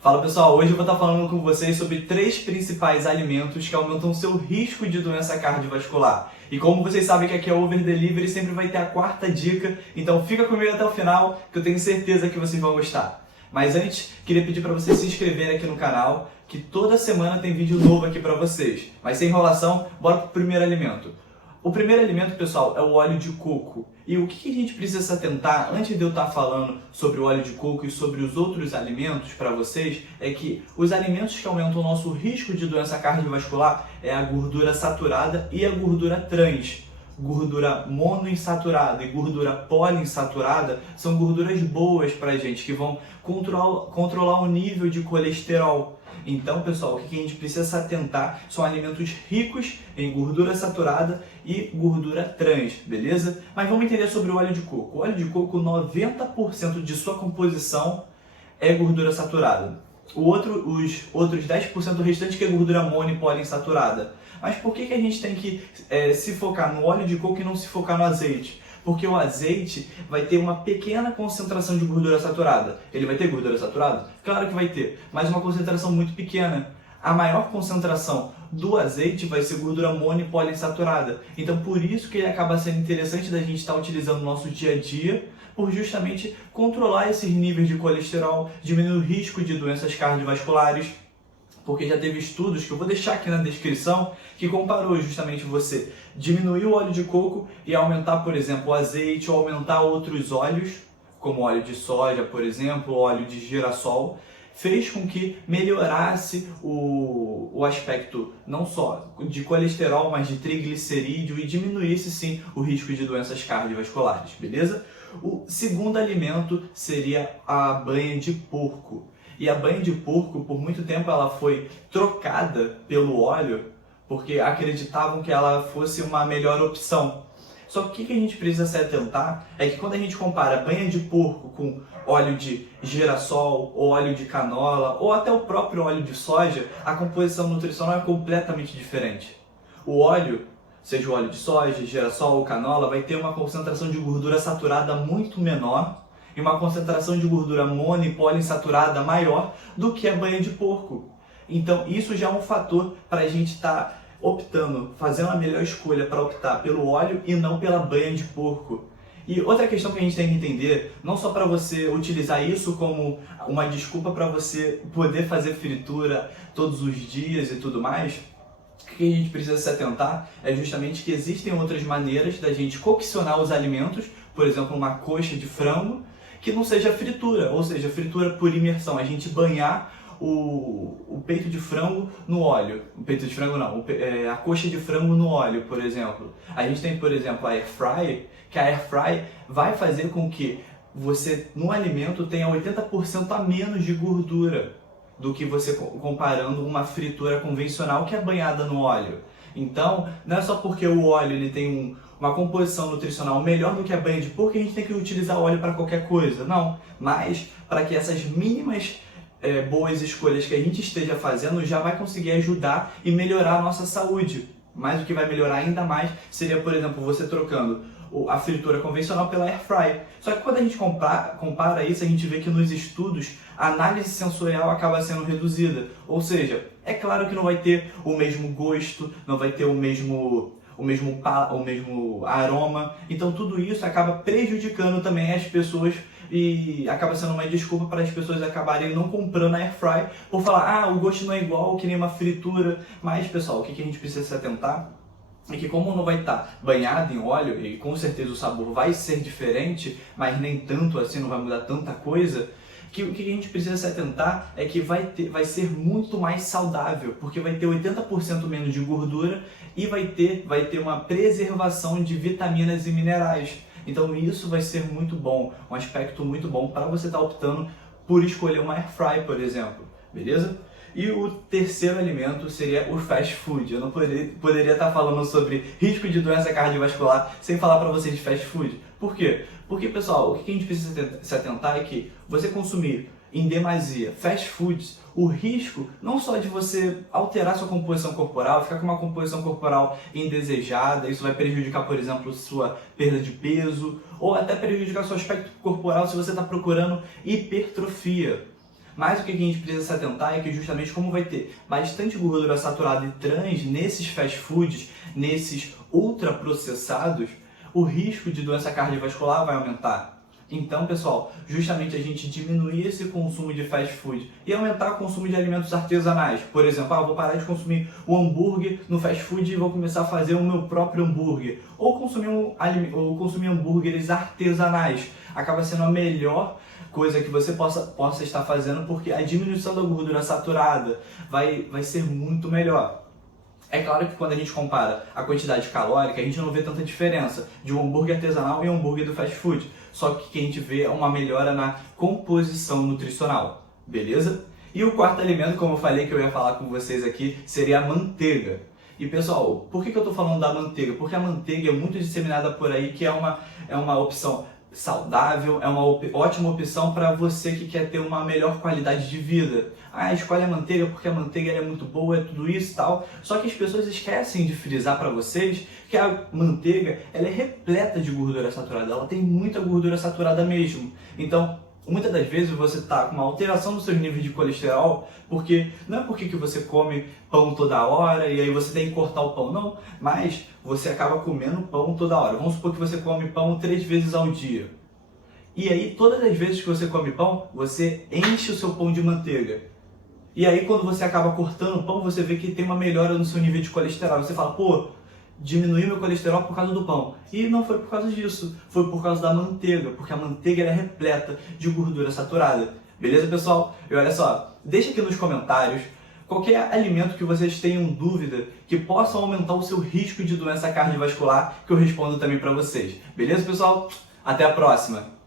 Fala pessoal, hoje eu vou estar falando com vocês sobre 3 principais alimentos que aumentam o seu risco de doença cardiovascular. E como vocês sabem que aqui é Over Delivery, sempre vai ter a 4ª dica, então fica comigo até o final que eu tenho certeza que vocês vão gostar. Mas antes, queria pedir para vocês se inscreverem aqui no canal, que toda semana tem vídeo novo aqui para vocês. Mas sem enrolação, bora pro primeiro alimento. O primeiro alimento, pessoal, é o óleo de coco. E o que a gente precisa se atentar, antes de eu estar falando sobre o óleo de coco e sobre os outros alimentos para vocês, é que os alimentos que aumentam o nosso risco de doença cardiovascular é a gordura saturada e a gordura trans. Gordura monoinsaturada e gordura poliinsaturada são gorduras boas para a gente, que vão controlar o nível de colesterol. Então, pessoal, o que a gente precisa se atentar são alimentos ricos em gordura saturada e gordura trans, beleza? Mas vamos entender sobre o óleo de coco. O óleo de coco, 90% de sua composição é gordura saturada. Os outros 10% restante que é gordura mono e poliinsaturada. Mas por que a gente tem que se focar no óleo de coco e não se focar no azeite? Porque o azeite vai ter uma pequena concentração de gordura saturada. Ele vai ter gordura saturada? Claro que vai ter, mas uma concentração muito pequena. A maior concentração do azeite vai ser gordura mono e poliinsaturada. Então por isso que ele acaba sendo interessante da gente estar utilizando no nosso dia a dia, por justamente controlar esses níveis de colesterol, diminuir o risco de doenças cardiovasculares. Porque já teve estudos, que eu vou deixar aqui na descrição, que comparou justamente você diminuir o óleo de coco e aumentar, por exemplo, o azeite ou aumentar outros óleos, como óleo de soja, por exemplo, óleo de girassol, fez com que melhorasse o aspecto não só de colesterol, mas de triglicerídeo e diminuísse sim o risco de doenças cardiovasculares, beleza? O segundo alimento seria a banha de porco. E a banha de porco, por muito tempo, ela foi trocada pelo óleo porque acreditavam que ela fosse uma melhor opção. Só que o que a gente precisa se atentar é que quando a gente compara banha de porco com óleo de girassol, ou óleo de canola, ou até o próprio óleo de soja, a composição nutricional é completamente diferente. O óleo, seja o óleo de soja, girassol ou canola, vai ter uma concentração de gordura saturada muito menor e uma concentração de gordura mono e poliinsaturada maior do que a banha de porco. Então isso já é um fator para a gente estar optando, fazendo a melhor escolha para optar pelo óleo e não pela banha de porco. E outra questão que a gente tem que entender, não só para você utilizar isso como uma desculpa para você poder fazer fritura todos os dias e tudo mais, o que a gente precisa se atentar é justamente que existem outras maneiras da gente coccionar os alimentos, por exemplo, uma coxa de frango, que não seja fritura, ou seja, fritura por imersão, a gente banhar o peito de frango no óleo. O peito de frango não, a coxa de frango no óleo, por exemplo. A gente tem, por exemplo, a Air Fry, que a Air Fry vai fazer com que você, no alimento, tenha 80% a menos de gordura do que você comparando uma fritura convencional que é banhada no óleo. Então, não é só porque o óleo ele tem uma composição nutricional melhor do que a banha de porco que a gente tem que utilizar óleo para qualquer coisa. Não, mas para que essas mínimas boas escolhas que a gente esteja fazendo já vai conseguir ajudar e melhorar a nossa saúde. Mas o que vai melhorar ainda mais seria, por exemplo, você trocando a fritura convencional pela Air Fry. Só que quando a gente compara isso, a gente vê que nos estudos a análise sensorial acaba sendo reduzida. Ou seja, é claro que não vai ter o mesmo gosto, não vai ter o mesmo aroma. Então tudo isso acaba prejudicando também as pessoas e acaba sendo uma desculpa para as pessoas acabarem não comprando a Air Fry por falar, o gosto não é igual que nem uma fritura. Mas, pessoal, o que a gente precisa se atentar é que como não vai estar banhado em óleo, e com certeza o sabor vai ser diferente, mas nem tanto assim, não vai mudar tanta coisa, que o que a gente precisa se atentar é que vai ser muito mais saudável, porque vai ter 80% menos de gordura e vai ter uma preservação de vitaminas e minerais. Então isso vai ser muito bom, um aspecto muito bom para você estar optando por escolher uma Air Fry, por exemplo, beleza? E o terceiro alimento seria o fast food. Eu não poderia estar falando sobre risco de doença cardiovascular sem falar para vocês de fast food. Por quê? Porque, pessoal, o que a gente precisa se atentar é que você consumir em demasia fast foods, o risco não só de você alterar sua composição corporal, ficar com uma composição corporal indesejada, isso vai prejudicar, por exemplo, sua perda de peso, ou até prejudicar seu aspecto corporal se você está procurando hipertrofia. Mas o que a gente precisa se atentar é que justamente como vai ter bastante gordura saturada e trans nesses fast foods, nesses ultraprocessados, o risco de doença cardiovascular vai aumentar. Então, pessoal, justamente a gente diminuir esse consumo de fast food e aumentar o consumo de alimentos artesanais. Por exemplo, vou parar de consumir o hambúrguer no fast food e vou começar a fazer o meu próprio hambúrguer. Ou consumir hambúrgueres artesanais. Acaba sendo a melhor coisa que você possa estar fazendo, porque a diminuição da gordura saturada vai ser muito melhor. É claro que quando a gente compara a quantidade calórica, a gente não vê tanta diferença de um hambúrguer artesanal e um hambúrguer do fast food. Só que o que a gente vê é uma melhora na composição nutricional, beleza? E o quarto alimento, como eu falei que eu ia falar com vocês aqui, seria a manteiga. E pessoal, por que eu estou falando da manteiga? Porque a manteiga é muito disseminada por aí, que é uma opção saudável, é uma ótima opção para você que quer ter uma melhor qualidade de vida. Escolhe a manteiga porque a manteiga é muito boa, é tudo isso e tal. Só que as pessoas esquecem de frisar para vocês que a manteiga ela é repleta de gordura saturada, ela tem muita gordura saturada mesmo. Então, muitas das vezes você está com uma alteração dos seus níveis de colesterol, porque não é porque que você come pão toda hora e aí você tem que cortar o pão, não, mas você acaba comendo pão toda hora. Vamos supor que você come pão 3 vezes ao dia. E aí, todas as vezes que você come pão, você enche o seu pão de manteiga. E aí, quando você acaba cortando o pão, você vê que tem uma melhora no seu nível de colesterol. Você fala, diminuiu meu colesterol por causa do pão. E não foi por causa disso, foi por causa da manteiga, porque a manteiga é repleta de gordura saturada. Beleza, pessoal? E olha só, deixa aqui nos comentários qualquer alimento que vocês tenham dúvida que possa aumentar o seu risco de doença cardiovascular, que eu respondo também para vocês. Beleza, pessoal? Até a próxima!